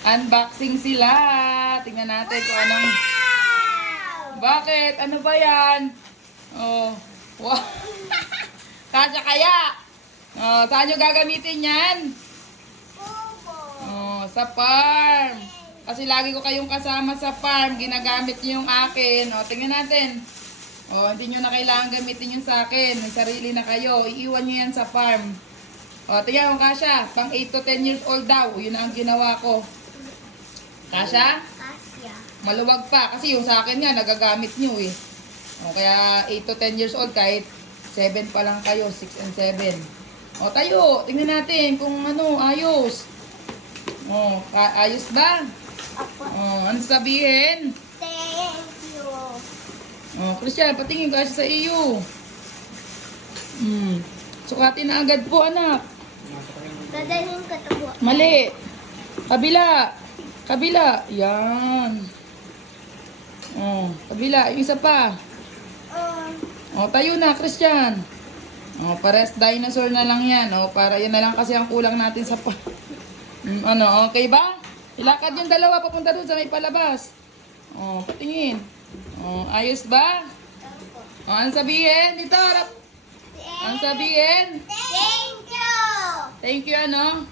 Unboxing sila. Tingnan natin kung anong... Bakit? Ano ba yan? Oh. Wow. Kasya kaya? Oh, saan nyo gagamitin yan? Oh, sa farm. Kasi lagi ko kayong kasama sa farm. Ginagamit nyo yung akin. Oh, tingnan natin. Oh, hindi nyo na kailangan gamitin yung sa akin. May sarili na kayo. Iiwan nyo yan sa farm. Oh, tingnan mo, Kasya. Pang 8 to 10 years old daw. Yun ang ginawa ko. Kasya? Kasya. Maluwag pa. Kasi yung sa akin nga, nagagamit nyo eh. O, kaya 8 to 10 years old, kahit 7 pa lang kayo, 6 and 7. O, tayo. Tingnan natin kung ano, ayos. O, ayos ba? Apo. O, ano sabihin? Thank you. O, Christian, patingin kasi sa iyo. Sukatin na agad po, anak. Dadalhin ko ito po. Mali. Kabila. Kabila. Yan. O, kabila. Yung isa pa. O, tayo na, Christian. O, pares dinosaur na lang yan. O, para yan na lang kasi ang kulang natin sa pa. Ano, okay ba? Ilakad yung dalawa papunta doon sa may palabas. O, patingin. O, ayos ba? O, ano sabihin? Dito, harap. Ano sabihin? Thank you. Thank you, ano?